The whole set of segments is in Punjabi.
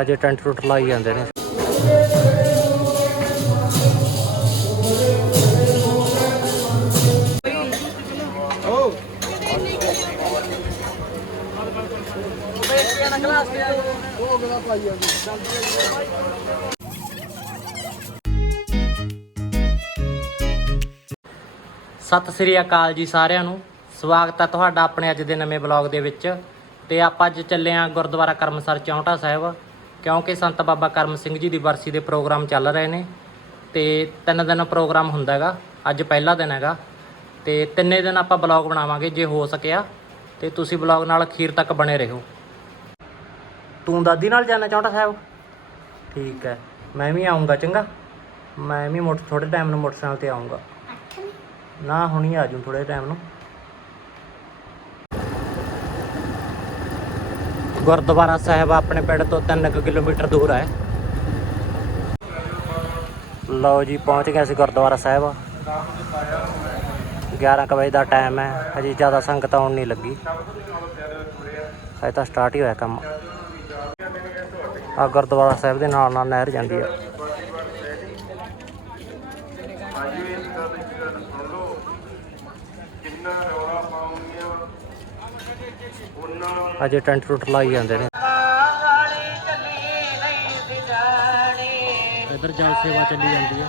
ਅਜੇ ਟੈਂਟ ਟੁੱਟ ਲਾਈ ਜਾਂਦੇ ਨੇ। ਸਤਿ ਸ੍ਰੀ ਅਕਾਲ ਜੀ ਸਾਰਿਆਂ ਨੂੰ। ਸਵਾਗਤ ਹੈ ਤੁਹਾਡਾ ਆਪਣੇ ਅੱਜ ਦੇ ਨਵੇਂ ਬਲੌਗ ਦੇ ਵਿੱਚ। ਤੇ ਆਪਾਂ ਅੱਜ ਚੱਲੇ ਆਂ ਗੁਰਦੁਆਰਾ ਕਰਮਸਰ ਚੌਂਟਾ ਸਾਹਿਬ ਕਿਉਂਕਿ ਸੰਤ ਬਾਬਾ ਕਰਮ ਸਿੰਘ ਜੀ ਦੀ ਬਰਸੀ ਦੇ ਪ੍ਰੋਗਰਾਮ ਚੱਲ ਰਹੇ ਨੇ ਤੇ ਤਿੰਨ ਦਿਨ ਪ੍ਰੋਗਰਾਮ ਹੁੰਦਾ ਹੈਗਾ ਅੱਜ ਪਹਿਲਾ ਦਿਨ ਹੈਗਾ। ਤੇ ਤਿੰਨੇ ਦਿਨ ਆਪਾਂ ਬਲੌਗ ਬਣਾਵਾਂਗੇ ਜੇ ਹੋ ਸਕਿਆ ਤੇ ਤੁਸੀਂ ਬਲੌਗ ਨਾਲ ਅਖੀਰ ਤੱਕ ਬਣੇ ਰਹੋ। ਤੂੰ ਦਾਦੀ ਨਾਲ ਜਾਣਾ ਚੌਂਟਾ ਸਾਹਿਬ? ਠੀਕ ਹੈ ਮੈਂ ਵੀ ਆਉਂਗਾ ਚੰਗਾ। ਮੈਂ ਵੀ ਮੋਟਰ ਥੋੜੇ ਟਾਈਮ ਨੂੰ ਮੋਟਰਸਾਈਕਲ ਤੇ ਆਉਂਗਾ ਨਾ ਹੁਣੀ ਆ ਜੂ ਥੋੜੇ ਟਾਈਮ ਨੂੰ। ਗੁਰਦੁਆਰਾ ਸਾਹਿਬ ਆਪਣੇ ਪਿੰਡ ਤੋਂ 3 ਕਿਲੋਮੀਟਰ ਦੂਰ ਹੈ ਲਓ ਜੀ, ਪਹੁੰਚ ਗਏ ਅਸੀਂ ਗੁਰਦੁਆਰਾ ਸਾਹਿਬ। 11 ਕੁ ਵਜੇ ਦਾ ਟਾਈਮ ਹੈ। ਹਜੇ ਜ਼ਿਆਦਾ ਸੰਗਤ ਆਉਣ ਨਹੀਂ ਲੱਗੀ। ਹਜੇ ਤਾਂ ਸਟਾਰਟ ਹੀ ਹੋਇਆ ਕੰਮ। ਆ ਗੁਰਦੁਆਰਾ ਸਾਹਿਬ ਦੇ ਨਾਲ ਨਾਲ ਨਹਿਰ ਜਾਂਦੀ ਆ। ਅਜੇ ਟੈਂਟ ਟੁੱਟ ਲਾਈ ਜਾਂਦੇ ਨੇ। ਇਧਰ ਜਲ ਸੇਵਾ ਚੱਲੀ ਜਾਂਦੀ ਹੈ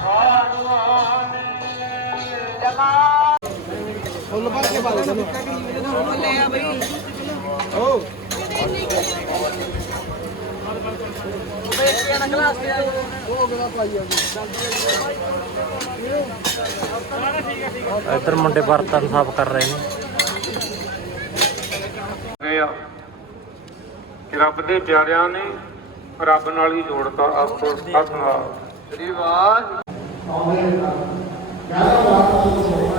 ਇਧਰ ਮੁੰਡੇ ਬਰਤਨ ਸਾਫ਼ ਕਰ ਰਹੇ ਨੇ। ਗਏ ਆ ਕਿ ਰੱਬ ਦੇ ਪਿਆਰਿਆਂ ਨੇ ਰੱਬ ਨਾਲ ਹੀ ਜੋੜਤਾ ਆਪੋ ਸਭ ਨਾਲ। ਸ੍ਰੀ ਵਾਜ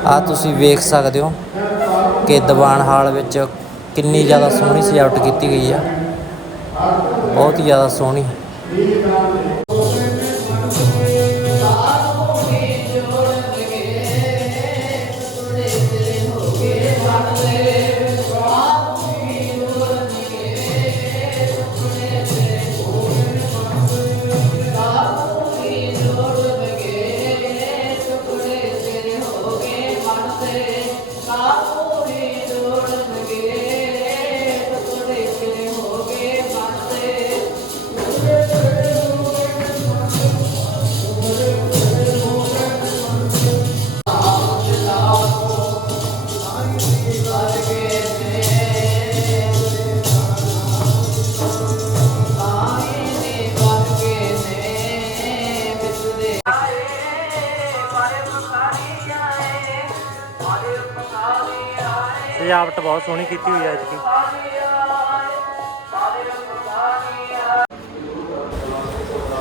ਆ ਤੁਸੀਂ ਵੇਖ ਸਕਦੇ ਹੋ ਕਿ ਦੀਵਾਨ ਹਾਲ ਵਿੱਚ ਕਿੰਨੀ ਜ਼ਿਆਦਾ ਸੋਹਣੀ ਸਜਾਵਟ ਕੀਤੀ ਗਈ ਆ। ਬਹੁਤ ਹੀ ਜ਼ਿਆਦਾ ਸੋਹਣੀ। ਸਜਾਵਟ ਬਹੁਤ ਸੋਹਣੀ ਕੀਤੀ ਹੋਈ ਹੈ ਇਤਕੀ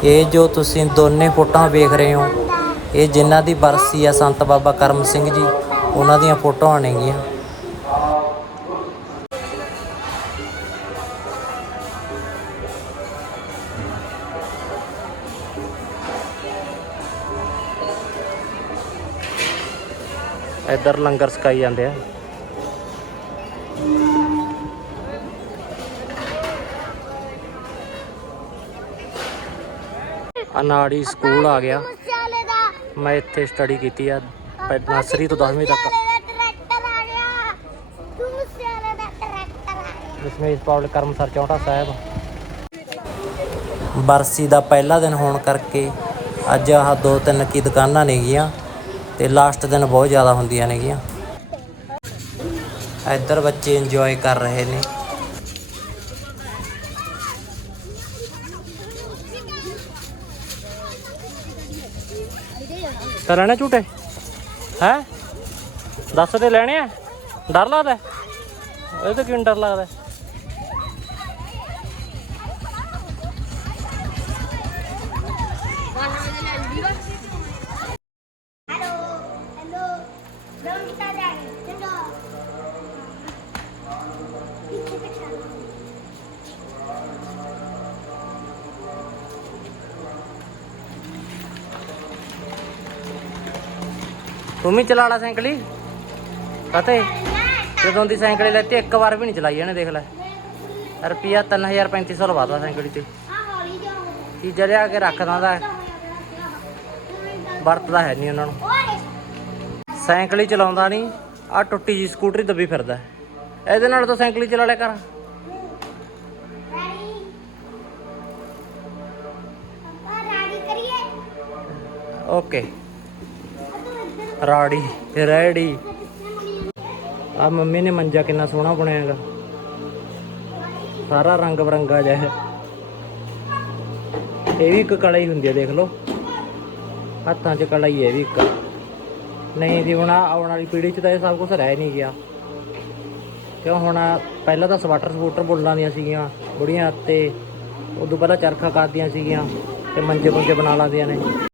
ਇਹ ਜੋ ਤੁਸੀਂ ਦੋਨੇ ਫੋਟੋਆਂ ਵੇਖ ਰਹੇ ਹੋ ਇਹ ਜਿਨ੍ਹਾਂ ਦੀ ਬਰਸੀ ਆ ਸੰਤ ਬਾਬਾ ਕਰਮ ਸਿੰਘ ਜੀ ਉਹਨਾਂ ਦੀਆਂ ਫੋਟੋਆਂ ਨੇਗੀਆਂ ਇੱਧਰ ਲੰਗਰ ਸਕਾਈ ਜਾਂਦੇ ਆ। ਅਨਾੜੀ ਸਕੂਲ ਆ ਗਿਆ। ਮੈਂ ਇੱਥੇ ਸਟੱਡੀ ਕੀਤੀ ਆ ਨਰਸਰੀ ਤੋਂ 10ਵੀਂ ਤੱਕ। ਗਿਆ। ਦਸਵੇਂ ਪਬਲਿਕ ਕਰਮਸਰ ਚੌਂਟਾ ਸਾਹਿਬ। ਬਰਸੀ ਦਾ ਪਹਿਲਾ ਦਿਨ ਹੋਣ ਕਰਕੇ ਅੱਜ ਆਹ ਦੋ ਤਿੰਨ ਕੀ ਦੁਕਾਨਾਂ ਨੇਗੀਆਂ ਤੇ ਲਾਸਟ ਦਿਨ ਬਹੁਤ ਜ਼ਿਆਦਾ ਹੁੰਦੀਆਂ ਨੇਗੀਆਂ। ਇੱਧਰ ਬੱਚੇ ਇੰਜੋਏ ਕਰ ਰਹੇ ਨੇ। ਤਾਂ ਲੈਣੇ ਝੂਟੇ? ਹੈ? ਦੱਸ ਤੇ ਲੈਣੇ ਆ? ਡਰ ਲੱਗਦਾ ਇਹ ਤਾਂ ਕਿਉਂ ਡਰ ਲੱਗਦਾ ਹੈਲੋ ਤੂੰ ਵੀ ਚਲਾ ਲਾ ਸਾਈਕਲ ਹੀ। ਪਤੇ ਜਦੋਂ ਦੀ ਸਾਈਕਲ ਲੈਤੀ ਇੱਕ ਵਾਰ ਵੀ ਨਹੀਂ ਚਲਾਈ ਇਹਨੇ ਦੇਖ ਲੈ। ਰੁਪਿਆ 3350 ਲਵਾਤਾ ਸਾਈਕਲ ਤੇ। ਚੀਜ਼ਾਂ ਲਿਆ ਕੇ ਰੱਖਦਾ ਦਾ ਵਰਤਦਾ ਹੈ ਨਹੀਂ ਉਹਨਾਂ ਨੂੰ। ਸਾਈਕਲ ਹੀ ਚਲਾਉਂਦਾ ਨਹੀਂ ਆ ਟੁੱਟੀ ਜੀ ਸਕੂਟਰੀ ਦੱਬੀ ਫਿਰਦਾ। ਇਹਦੇ ਨਾਲ ਤਾਂ ਸਾਈਕਲ ਹੀ ਚਲਾ ਲਿਆ ਕਰ। ਓਕੇ। ਰਾੜੀ ਰੈਡੀ ਮੰਮੀ ਆ ਮੰਮੀ ਨੇ ਮੰਜਾ ਕਿੰਨਾ ਸੋਹਣਾ ਬਣਾਇਆ ਹੈਗਾ ਸਾਰਾ ਰੰਗ ਬਰੰਗਾ ਜਿਹਾ ਹੈ। ਇਹ ਵੀ ਇੱਕ ਕਲਾ ਹੀ ਹੁੰਦੀ ਹੈ ਦੇਖ ਲਓ। ਹੱਥਾਂ 'ਚ ਕਲਾ ਹੀ ਹੈ ਇਹ ਵੀ ਇੱਕ। ਨਹੀਂ ਜੀ, ਹੁਣ ਆਉਣ ਵਾਲੀ ਪੀੜ੍ਹੀ 'ਚ ਤਾਂ ਇਹ ਸਭ ਕੁਝ ਰਹਿ ਨਹੀਂ ਗਿਆ। ਕਿਉਂ ਹੁਣ ਪਹਿਲਾਂ ਤਾਂ ਸਵਾਟਰ ਸਪੂਟਰ ਬੁੱਲਾਂ ਦੀਆਂ ਸੀਗੀਆਂ, ਬੁੜੀਆਂ ਤੇ। ਉਦੋਂ ਪਹਿਲਾਂ ਚਰਖਾ ਕਰਦੀਆਂ ਸੀਗੀਆਂ ਤੇ ਮੰਜੇ ਮੁੰਜੇ ਬਣਾ ਲਾਂਦੀਆਂ ਨੇ।